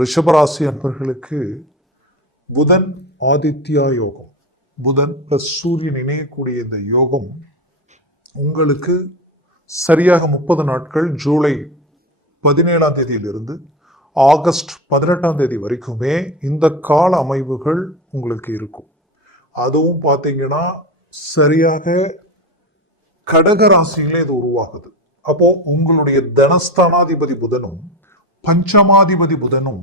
ரிஷபராசி அன்பர்களுக்கு புதன் ஆதித்யா யோகம். புதன் பிளஸ் சூரியன் இணையக்கூடிய இந்த யோகம் உங்களுக்கு சரியாக முப்பது நாட்கள் ஜூலை பதினேழாம் தேதியிலிருந்து ஆகஸ்ட் பதினெட்டாம் தேதி வரைக்குமே இந்த கால அமைவுகள் உங்களுக்கு இருக்கும். அதுவும் பார்த்தீங்கன்னா சரியாக கடக ராசியிலே இது உருவாகுது. அப்போ உங்களுடைய தனஸ்தானாதிபதி புதனும் பஞ்சமாதிபதி புதனும்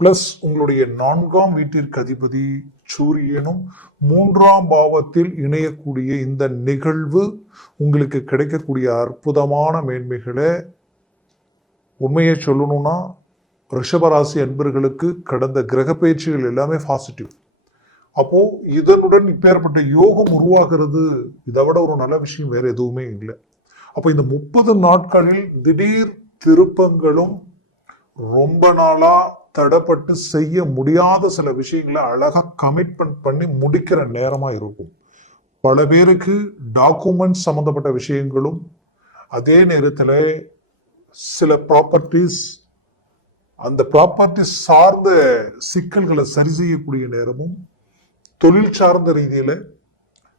பிளஸ் உங்களுடைய நான்காம் வீட்டிற்கு அதிபதி சூரியனும் மூன்றாம் பாவத்தில் இணையக்கூடிய இந்த நிகழ்வு உங்களுக்கு கிடைக்கக்கூடிய அற்புதமான மேன்மைகளை உண்மையை சொல்லணும்னா ரிஷபராசி அன்பர்களுக்கு கடந்த கிரக பயிற்சிகள் எல்லாமே பாசிட்டிவ் அப்போ இதனுடன் இப்பேற்பட்ட யோகம் உருவாகிறது. இதை விட ஒரு நல்ல விஷயம் வேற எதுவுமே இல்லை. அப்போ இந்த முப்பது நாட்களில் திடீர் திருப்பங்களும் ரொம்ப நாளா தடப்பட்டு செய்ய முடியாத சில விஷயங்களை அழகாக கமிட்மெண்ட் பண்ணி முடிக்கிற நேரமாக இருக்கும். பல பேருக்கு டாக்குமெண்ட் சம்மந்தப்பட்ட விஷயங்களும் அதே நேரத்தில் சில ப்ராப்பர்ட்டிஸ் அந்த ப்ராப்பர்ட்டிஸ் சார்ந்த சிக்கல்களை சரி செய்யக்கூடிய நேரமும் தொழில் சார்ந்த ரீதியில்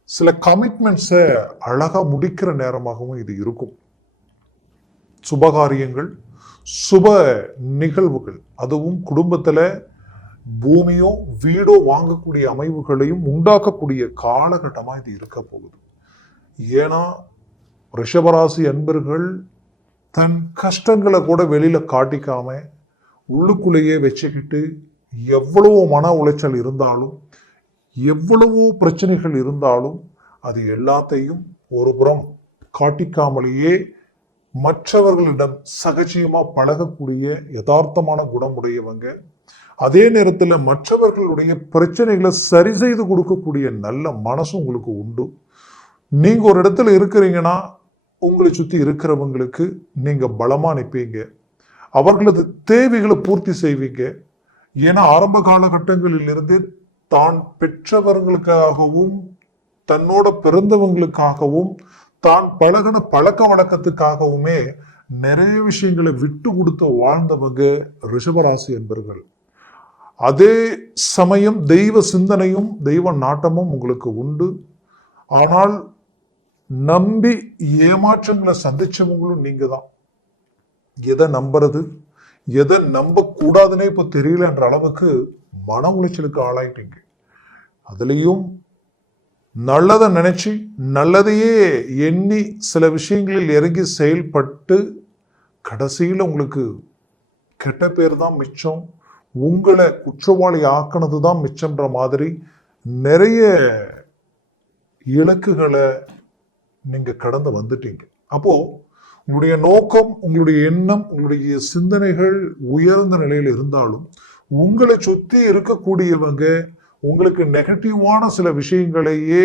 சில கமிட்மெண்ட்ஸை அழகாக முடிக்கிற நேரமாகவும் இது இருக்கும். சுபகாரியங்கள் சுப நிகழ்வுகள். அதுவும் குடும்பத்தில் பூமியோ வீடோ வாங்கக்கூடிய அமைவுகளையும் உண்டாக்கக்கூடிய காலகட்டமாக இது இருக்க போகுது. ஏன்னா ரிஷபராசி அன்பர்கள் தன் கஷ்டங்களை கூட வெளியில் காட்டிக்காம உள்ளுக்குள்ளேயே வச்சுக்கிட்டு எவ்வளவோ மன உளைச்சல் இருந்தாலும் எவ்வளவோ பிரச்சனைகள் இருந்தாலும் அது எல்லாத்தையும் ஒரு புறம் காட்டிக்காமலேயே மற்றவர்களிடம் சகஜியமாக பழகக்கூடிய யதார்த்தமான குணம் உடையவங்க அதே நேரத்தில் மற்றவர்களுடைய பிரச்சனைகளை சரி செய்து கொடுக்கக்கூடிய நல்ல மனசும் உங்களுக்கு உண்டு. நீங்கள் ஒரு இடத்துல இருக்கிறீங்கன்னா உங்களை சுற்றி இருக்கிறவங்களுக்கு நீங்கள் பலமாக நிற்பீங்க அவர்களது தேவைகளை பூர்த்தி செய்வீங்க. ஏன்னா ஆரம்ப காலகட்டங்களிலிருந்து தான் பெற்றவர்களுக்காகவும் தன்னோட பிறந்தவங்களுக்காகவும் தான் பழகின பழக்க வழக்கத்துக்காகவுமே நிறைய விஷயங்களை விட்டு கொடுத்து வாழ்ந்தவங்க ரிஷபராசி என்பர்கள். அதே சமயம் தெய்வ சிந்தனையும் தெய்வ நாட்டமும் உங்களுக்கு உண்டு. ஆனால் நம்பி ஏமாற்றங்களை சந்திச்சவங்களும் நீங்க தான். எதை நம்புறது? எதை நம்ப கூடாதுன்னே இப்போ தெரியலன்ற அளவுக்கு மன உளைச்சலுக்கு ஆளாயிட்டீங்க. அதுலேயும் நல்லதை நினச்சி நல்லதையே எண்ணி சில விஷயங்களில் இறங்கி செயல்பட்டு கடைசியில் உங்களுக்கு கெட்ட பேர் தான் மிச்சம். உங்களை குற்றவாளி ஆக்கினது தான் மிச்சம்ன்ற மாதிரி நிறைய இலக்குகளை நீங்கள் கடந்து வந்துட்டீங்க. அப்போது உங்களுடைய நோக்கம் உங்களுடைய எண்ணம் உங்களுடைய சிந்தனைகள் உயர்ந்த நிலையில் இருந்தாலும் உங்களை சுற்றி இருக்கக்கூடியவங்க உங்களுக்கு நெகட்டிவான சில விஷயங்களையே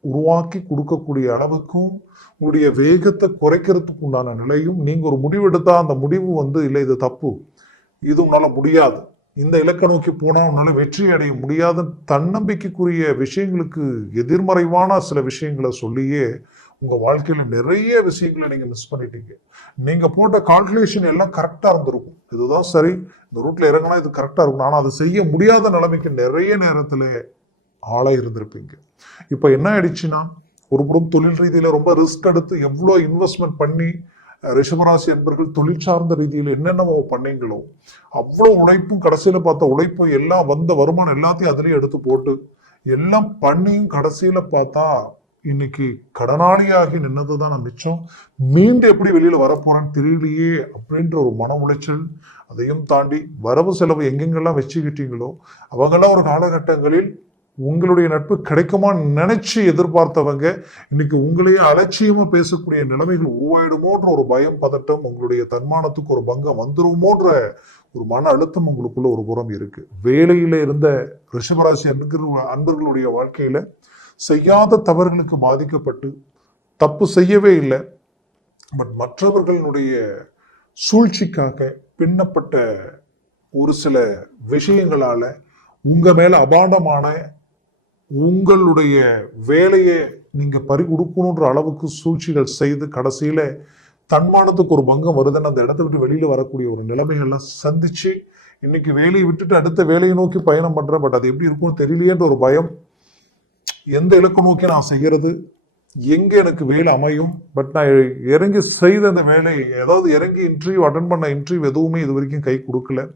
உருவாக்கி கொடுக்கக்கூடிய அளவுக்கும் உங்களுடைய வேகத்தை குறைக்கிறதுக்கு உண்டான நிலையும் நீங்கள் ஒரு முடிவு அந்த முடிவு வந்து இல்லை இது தப்பு. இது உன்னால் முடியாது. இந்த இலக்கை நோக்கி போனால் உன்னால் வெற்றி அடைய முடியாத தன்னம்பிக்கைக்குரிய விஷயங்களுக்கு எதிர்மறைவான சில விஷயங்களை சொல்லியே உங்க வாழ்க்கையில நிறைய விஷயங்களை நீங்க மிஸ் பண்ணிட்டீங்க. நீங்க போட்ட கால்குலேஷன் எல்லாம் கரெக்டா இருந்திருக்கும். இதுதான் சரி. இந்த ரூட்ல இறங்கினா இது கரெக்டா இருக்கும். ஆனா அதை செய்ய முடியாத நிலைமைக்கு நிறைய நேரத்துல ஆளா இருந்திருப்பீங்க. இப்ப என்ன ஆயிடுச்சுன்னா ஒரு புறம் தொழில் ரீதியில ரொம்ப ரிஸ்க் எடுத்து எவ்வளோ இன்வெஸ்ட்மெண்ட் பண்ணி ரிஷபராசி என்பர்கள் தொழில் சார்ந்த ரீதியில் என்னென்னவோ பண்ணீங்களோ அவ்வளோ உழைப்பும் கடைசியில் பார்த்த உழைப்பும் எல்லாம் வந்த வருமானம் எல்லாத்தையும் அதுலயே எடுத்து போட்டு எல்லாம் பண்ணியும் கடைசியில் பார்த்தா இன்னைக்கு கடனாளியாகி நின்னது தான் நான் மிச்சம். மீண்டும் எப்படி வெளியில் வரப்போறேன்னு தெரியலையே அப்படின்ற ஒரு மன உளைச்சல். அதையும் தாண்டி வரவு செலவு எங்கெங்கெல்லாம் வச்சுக்கிட்டீங்களோ அவங்கெல்லாம் ஒரு காலகட்டங்களில் உங்களுடைய நட்பு கிடைக்குமான்னு நினைச்சு எதிர்பார்த்தவங்க இன்னைக்கு உங்களையே அலட்சியமா பேசக்கூடிய நிலைமைகள் உருவாயிடுமோன்ற ஒரு பயம் பதட்டம் உங்களுடைய தன்மானத்துக்கு ஒரு பங்கம் வந்துருமோன்ற ஒரு மன அழுத்தம் உங்களுக்குள்ள ஒரு புறம் இருக்கு. வேலையில இருந்த ரிஷபராசி அன்பர்கள் அன்பர்களுடைய வாழ்க்கையில செய்யாத தவறுகளுக்கு பாதிக்கப்பட்டு தப்பு செய்யவே இல்லை. பட் மற்றவர்களுடைய சூழ்ச்சிக்காக பின்னப்பட்ட ஒரு சில விஷயங்களால் உங்கள் மேலே அபாண்டமான உங்களுடைய வேலையை நீங்கள் பறி கொடுக்கணுன்ற அளவுக்கு சூழ்ச்சிகள் செய்து கடைசியில் தன்மானத்துக்கு ஒரு பங்கம் வருதுன்னு அந்த இடத்த விட்டு வெளியில் வரக்கூடிய ஒரு நிலைமைகள்லாம் சந்தித்து இன்றைக்கி வேலையை விட்டுட்டு அடுத்த வேலையை நோக்கி பயணம் பண்ணுறேன் பட் அது எப்படி இருக்கும்னு தெரியலையேன்ற ஒரு பயம் எந்த இலக்கு நோக்கி நான் செய்கிறது? எங்கே எனக்கு வேலை அமையும்? பட் நான் இறங்கி செய்த அந்த வேலை ஏதாவது இறங்கி இன்டர்வியூ அட்டன் பண்ண இன்டர்வியூ எதுவுமே இது வரைக்கும் கை கொடுக்கல.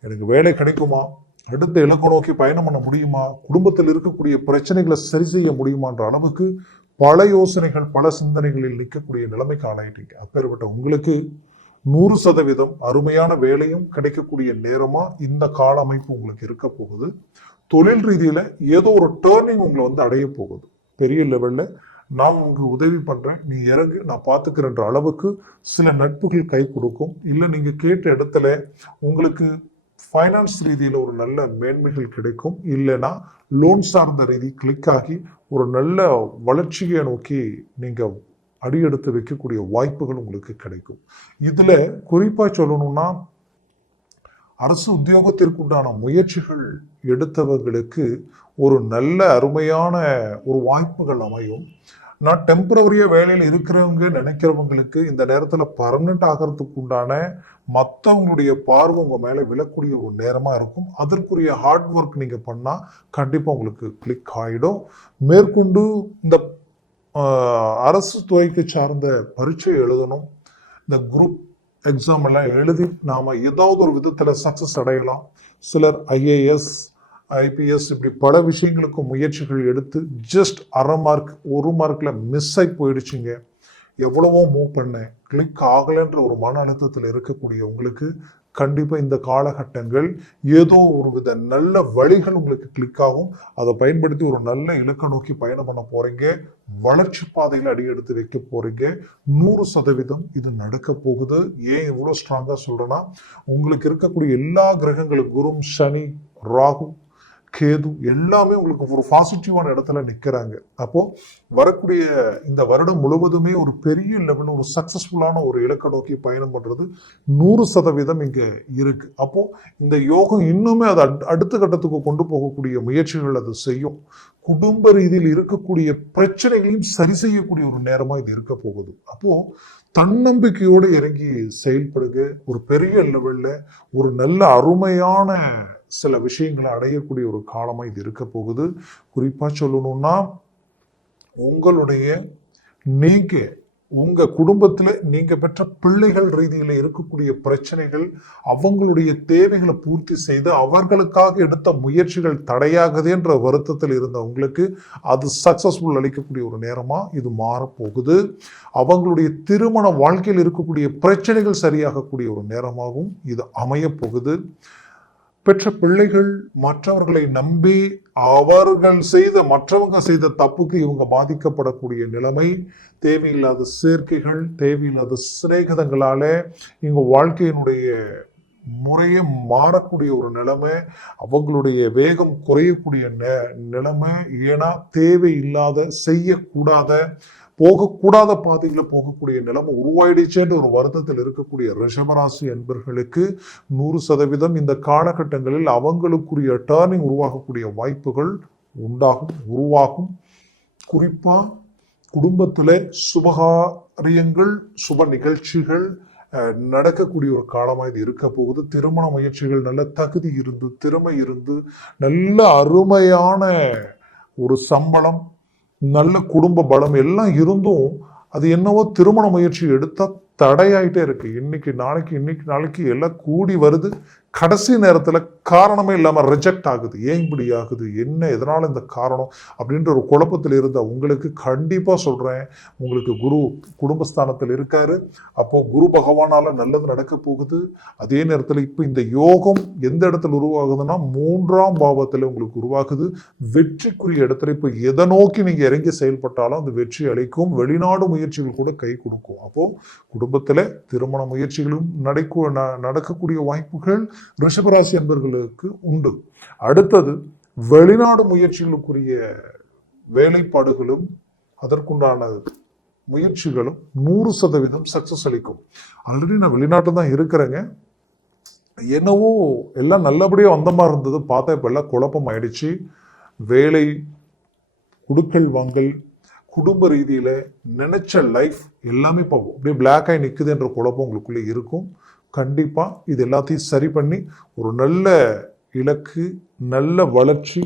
எனக்கு வேலை கிடைக்குமா? அடுத்த இலக்கு நோக்கி பயணம் பண்ண முடியுமா? குடும்பத்தில் இருக்கக்கூடிய பிரச்சனைகளை சரி செய்ய முடியுமான்ற அளவுக்கு பல யோசனைகள் பல சிந்தனைகளில் நிற்கக்கூடிய நிலைமைக்கு ஆளாயிட்டீங்க. அப்பேற்பட்ட உங்களுக்கு நூறு சதவீதம் அருமையான வேலையும் கிடைக்கக்கூடிய நேரமாக இந்த கால அமைப்பு உங்களுக்கு இருக்க போகுது. தொழில் ரீதியில் ஏதோ ஒரு டேர்னிங் உங்களை வந்து அடைய போகுது. பெரிய லெவலில் நான் உங்களுக்கு உதவி பண்ணுறேன் நீ இறங்கு நான் பார்த்துக்கிறேன்ற அளவுக்கு சில நட்புகள் கை கொடுக்கும். இல்லை நீங்கள் கேட்ட இடத்துல உங்களுக்கு ஃபைனான்ஸ் ரீதியில் ஒரு நல்ல மேன்மைகள் கிடைக்கும். இல்லைன்னா லோன் சார்ந்த ரீதி கிளிக் ஆகி ஒரு நல்ல வளர்ச்சியை நோக்கி நீங்கள் அடியெடுத்து வைக்கக்கூடிய வாய்ப்புகள் உங்களுக்கு கிடைக்கும். இதில் குறிப்பாக சொல்லணும்னா அரசு உத்தியோகத்திற்குண்டான முயற்சிகள் எடுத்தவர்களுக்கு ஒரு நல்ல அருமையான ஒரு வாய்ப்புகள் அமையும். நான் டெம்பரவரியாக வேலையில் இருக்கிறவங்க நினைக்கிறவங்களுக்கு இந்த நேரத்தில் பர்மனெண்ட் ஆகிறதுக்கு உண்டான மற்றவங்களுடைய பார்வை உங்கள் மேலே விழக்கூடிய ஒரு நேரமாக இருக்கும். அதற்குரிய ஹார்ட் ஒர்க் நீங்கள் பண்ணால் கண்டிப்பாக உங்களுக்கு கிளிக் ஆகிடும் மேற்கொண்டு இந்த அரசு துறைக்கு சார்ந்த பரீட்சை எழுதணும். இந்த குரூப் எக்ஸாம் எல்லாம் எழுதி நாம் ஏதாவது ஒரு விதத்தில் சக்ஸஸ் அடையலாம். சிலர் ஐஏஎஸ் ஐபிஎஸ் இப்படி பல விஷயங்களுக்கு முயற்சிகள் எடுத்து ஜஸ்ட் அரை மார்க் ஒரு மார்க்கில் மிஸ் ஆகி போயிடுச்சுங்க. எவ்வளவோ மூவ் பண்ணேன். கிளிக் ஆகலைன்ற ஒரு மன அழுத்தத்தில் இருக்கக்கூடிய உங்களுக்கு கண்டிப்பாக இந்த காலகட்டங்கள் ஏதோ ஒரு வித நல்ல வழிகள் உங்களுக்கு கிளிக் ஆகும். அதை பயன்படுத்தி ஒரு நல்ல இலக்கை நோக்கி பயணம் பண்ண போகிறீங்க வளர்ச்சி பாதையில் அடியெடுத்து வைக்க போகிறீங்க நூறு சதவீதம் இது நடக்க போகுது. ஏன் இவ்வளோ ஸ்ட்ராங்காக சொல்கிறேன்னா உங்களுக்கு இருக்கக்கூடிய எல்லா கிரகங்களும் குரும் சனி ராகு கேது எல்லாமே உங்களுக்கு ஒரு பாசிட்டிவான இடத்துல நிற்கிறாங்க அப்போ வரக்கூடிய இந்த வருடம் முழுவதுமே ஒரு பெரிய லெவல் ஒரு சக்சஸ்ஃபுல்லான ஒரு இலக்கை நோக்கி பயணம் பண்றது நூறு சதவீதம் இங்க இருக்கு. அப்போ இந்த யோகம் இன்னுமே அதை அட்- அடுத்த கட்டத்துக்கு கொண்டு போகக்கூடிய முயற்சிகள் அது செய்யும். குடும்ப ரீதியில் இருக்கக்கூடிய பிரச்சனைகளையும் சரி செய்யக்கூடிய ஒரு நேரமா இது இருக்க போகுது. அப்போ தன்னம்பிக்கையோடு இறங்கி செயல்படுங்க. ஒரு பெரிய லெவல்ல ஒரு நல்ல அருமையான சில விஷயங்களை அடையக்கூடிய ஒரு காலமாக இது இருக்க போகுது. குறிப்பாக சொல்லணும்னா உங்களுடைய நீங்கள் உங்கள் குடும்பத்தில் நீங்கள் பெற்ற பிள்ளைகள் ரீதியில் இருக்கக்கூடிய பிரச்சனைகள் அவங்களுடைய தேவைகளை பூர்த்தி செய்து அவர்களுக்காக எடுத்த முயற்சிகள் தடையாகுதேன்ற வருத்தத்தில் இருந்த உங்களுக்கு அது சக்ஸஸ்ஃபுல் அளிக்கக்கூடிய ஒரு நேரமாக இது மாறப்போகுது. அவங்களுடைய திருமண வாழ்க்கையில் இருக்கக்கூடிய பிரச்சனைகள் சரியாகக்கூடிய ஒரு நேரமாகவும் இது அமையப்போகுது. பெற்ற பிள்ளைகள் மற்றவர்களை நம்பி அவர்கள் செய்த மற்றவங்க செய்த தப்புக்கு இவங்க பாதிக்கப்படக்கூடிய நிலைமை தேவையில்லாத சேர்க்கைகள் தேவையில்லாத சிநேகிதங்களால இவங்க வாழ்க்கையினுடைய முறையே மாறக்கூடிய ஒரு நிலைமை அவங்களுடைய வேகம் குறையக்கூடிய நெ- நிலைமை ஏன்னா தேவையில்லாத செய்யக்கூடாத போகக்கூடாத பாதையில் போகக்கூடிய நிலைமை உருவாயிடுச்சேன்ற ஒரு வருத்தத்தில் இருக்கக்கூடிய ரிஷபராசி அன்பர்களுக்கு நூறு சதவீதம் இந்த காலகட்டங்களில் அவங்களுக்குரிய டேர்னிங் உருவாகக்கூடிய வாய்ப்புகள் உண்டாகும் உருவாகும். குறிப்பாக குடும்பத்தில் சுபகாரியங்கள் சுப நிகழ்ச்சிகள் நடக்கக்கூடிய ஒரு காலமாக இது இருக்க போகுது. திருமண முயற்சிகள் நல்ல தகுதி இருந்து திறமை இருந்து நல்ல அருமையான ஒரு சம்பளம் நல்ல குடும்ப பலம் எல்லாம் இருந்தும் அது என்னவோ திருமண முயற்சி எடுத்தால் தடையாயிட்டே இருக்குது இன்னைக்கு நாளைக்கு இன்னைக்கு நாளைக்கு எல்லாம் கூடி வருது. கடைசி நேரத்தில் காரணமே இல்லாமல் ரிஜெக்ட் ஆகுது. ஏன் இப்படி ஆகுது? என்ன எதனால் இந்த காரணம்? அப்படின்ற ஒரு குழப்பத்தில் இருந்த உங்களுக்கு கண்டிப்பாக சொல்கிறேன் உங்களுக்கு குரு குடும்பஸ்தானத்தில் இருக்காரு. அப்போது குரு பகவானால நல்லது நடக்க போகுது. அதே நேரத்தில் இப்போ இந்த யோகம் எந்த இடத்துல உருவாகுதுன்னா மூன்றாம் பாவத்தில் உங்களுக்கு உருவாகுது. வெற்றிக்குரிய இடத்துல இப்போ எதை நோக்கி நீங்கள் இறங்கி செயல்பட்டாலும் அந்த வெற்றி அளிக்கும். வெளிநாடு முயற்சிகள் கூட கை கொடுக்கும். அப்போது குடும்ப குடும்பத்தில் திருமண முயற்சிகளும் நடக்க ந- நடக்கக்கூடிய வாய்ப்புகள் ரிஷபராசி என்பர்களுக்கு உண்டு. அடுத்தது வெளிநாடு முயற்சிகளுக்குரிய வேலைப்பாடுகளும் அதற்குண்டான முயற்சிகளும் நூறு சதவீதம் சக்சஸ் அளிக்கும். ஆல்ரெடி நான் வெளிநாட்டில் தான் இருக்கிறேங்க. என்னவோ எல்லாம் நல்லபடியாக வந்த மாதிரி இருந்தது. பார்த்தா இப்போ எல்லாம் குழப்பம் ஆயிடுச்சு வேலை குடுக்கல் வாங்கல் குடும்ப ரீதியில் நினச்ச லைஃப் எல்லாமே பார்ப்போம் அப்படியே பிளாக் ஆகி நிற்குதுன்ற குழப்பம் உங்களுக்குள்ளே இருக்கும். கண்டிப்பாக இது எல்லாத்தையும் சரி பண்ணி ஒரு நல்ல இலக்கு நல்ல வளர்ச்சி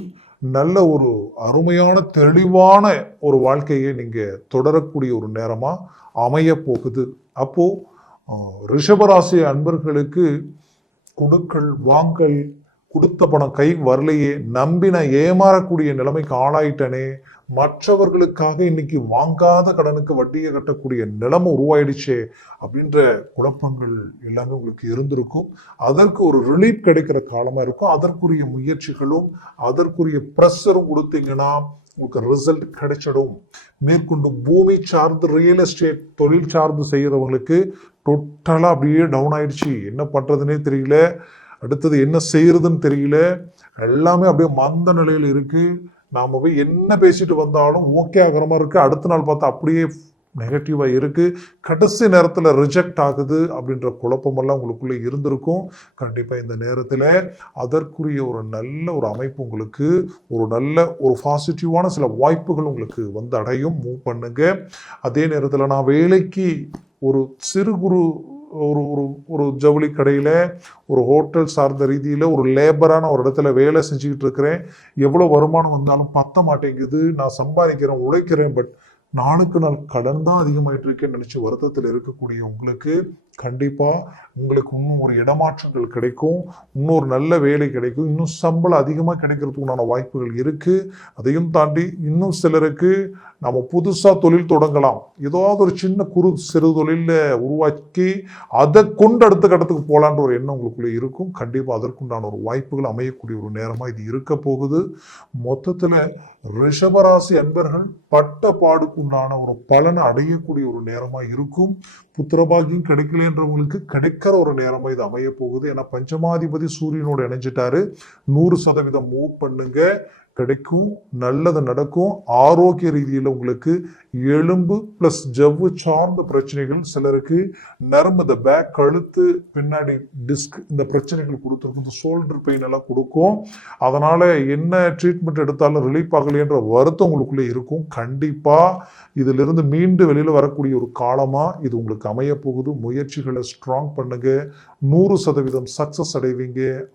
நல்ல ஒரு அருமையான தெளிவான ஒரு வாழ்க்கையை நீங்கள் தொடரக்கூடிய ஒரு நேரமாக அமைய போகுது. அப்போது ரிஷபராசி அன்பர்களுக்கு கொடுக்கல் வாங்கல் கொடுத்த பணம் கை வரலையே நம்பி நான் ஏமாறக்கூடிய நிலைமைக்கு ஆளாயிட்டனே மற்றவர்களுக்காக இன்னைக்கு வாங்காத கடனுக்கு வட்டியை கட்டக்கூடிய நிலைமை உருவாயிடுச்சே அப்படின்ற குழப்பங்கள் எல்லாமே உங்களுக்கு இருந்திருக்கும். அதற்கு ஒரு ரிலீஃப் கிடைக்கிற காலமாக இருக்கும். அதற்குரிய முயற்சிகளும் அதற்குரிய ப்ரெஷரும் கொடுத்தீங்கன்னா உங்களுக்கு ரிசல்ட் கிடைச்சிடும். மேற்கொண்டு பூமி சார்ந்து ரியல் எஸ்டேட் தொழில் சார்ந்து செய்கிறவங்களுக்கு டோட்டலாக அப்படியே டவுன் ஆயிடுச்சு. என்ன பண்ணுறதுனே தெரியல. அடுத்தது என்ன செய்யறதுன்னு தெரியல. எல்லாமே அப்படியே மந்த நிலையில் இருக்கு. நாம போய் என்ன பேசிட்டு வந்தாலும் ஓகே ஆகிற மாதிரி இருக்கு. அடுத்த நாள் பார்த்தா அப்படியே நெகட்டிவாக இருக்குது கடைசி நேரத்தில் ரிஜெக்ட் ஆகுது அப்படின்ற குழப்பமெல்லாம் உங்களுக்குள்ளே இருந்திருக்கும். கண்டிப்பாக இந்த நேரத்தில் அதற்குரிய ஒரு நல்ல ஒரு அமைப்பு உங்களுக்கு ஒரு நல்ல ஒரு பாசிட்டிவான சில வாய்ப்புகள் உங்களுக்கு வந்து அடையும். மூவ் பண்ணுங்க. அதே நேரத்தில் நான் வேலைக்கு ஒரு சிறு குறு ஒரு ஒரு ஒரு ஜவுளி கடையில் ஒரு ஹோட்டல் சார்ந்த ரீதியில் ஒரு லேபரான ஒரு இடத்துல வேலை செஞ்சுக்கிட்டு இருக்கிறேன். எவ்வளோ வருமானம் வந்தாலும் பத்த மாட்டேங்குது. நான் சம்பாதிக்கிறேன் உழைக்கிறேன் பட் நாளுக்கு நாள் கடன் தான் அதிகமாயிட்டு இருக்கேன்னு நினச்சி வருத்தத்தில் இருக்கக்கூடிய உங்களுக்கு கண்டிப்பாக உங்களுக்கு இன்னும் ஒரு இடமாற்றங்கள் கிடைக்கும் இன்னொரு நல்ல வேலை கிடைக்கும் இன்னும் சம்பளம் அதிகமாக கிடைக்கிறதுக்கு உண்டான வாய்ப்புகள் இருக்குது அதையும் தாண்டி இன்னும் சிலருக்கு நம்ம புதுசாக தொழில் தொடங்கலாம். ஏதாவது ஒரு சின்ன குறு சிறு தொழிலில் உருவாக்கி அதை கொண்டு அடுத்த கட்டத்துக்கு போகலான்ற ஒரு எண்ணம் உங்களுக்குள்ளே இருக்கும். கண்டிப்பாக அதற்குண்டான ஒரு வாய்ப்புகள் அமையக்கூடிய ஒரு நேரமாக இது இருக்க போகுது. மொத்தத்தில் ரிஷபராசி அன்பர்கள் பட்ட பாடுக்குண்டான ஒரு பலனை அடையக்கூடிய ஒரு நேரமாக இருக்கும். புத்திரபாகியம் கிடைக்கலன்றவங்களுக்கு கிடைக்கிற ஒரு நேரமாக இது அமைய போகுது ஏன்னா பஞ்சமாதிபதி சூரியனோட இணைஞ்சிட்டாரு. நூறு சதவீதம் மூவ் பண்ணுங்க. கிடைக்கும் நல்லது நடக்கும். ஆரோக்கிய ரீதியில் உங்களுக்கு எலும்பு பிளஸ் ஜவ்வு சார்ந்த பிரச்சனைகள் சிலருக்கு நரம்பு இந்த பேக் கழுத்து பின்னாடி டிஸ்க் இந்த பிரச்சனைகள் கொடுத்துருக்கும். இந்த ஷோல்டர் பெயின் எல்லாம் கொடுக்கும். அதனால என்ன ட்ரீட்மெண்ட் எடுத்தாலும் ரிலீஃப் ஆகலைன்ற வருத்தம் உங்களுக்குள்ளே இருக்கும். கண்டிப்பாக இதிலிருந்து மீண்டு வெளியில் வரக்கூடிய ஒரு காலமாக இது உங்களுக்கு அமைய போகுது முயற்சிகளை ஸ்ட்ராங் பண்ணுங்க. நூறு சதவீதம் சக்ஸஸ் அடைவீங்க.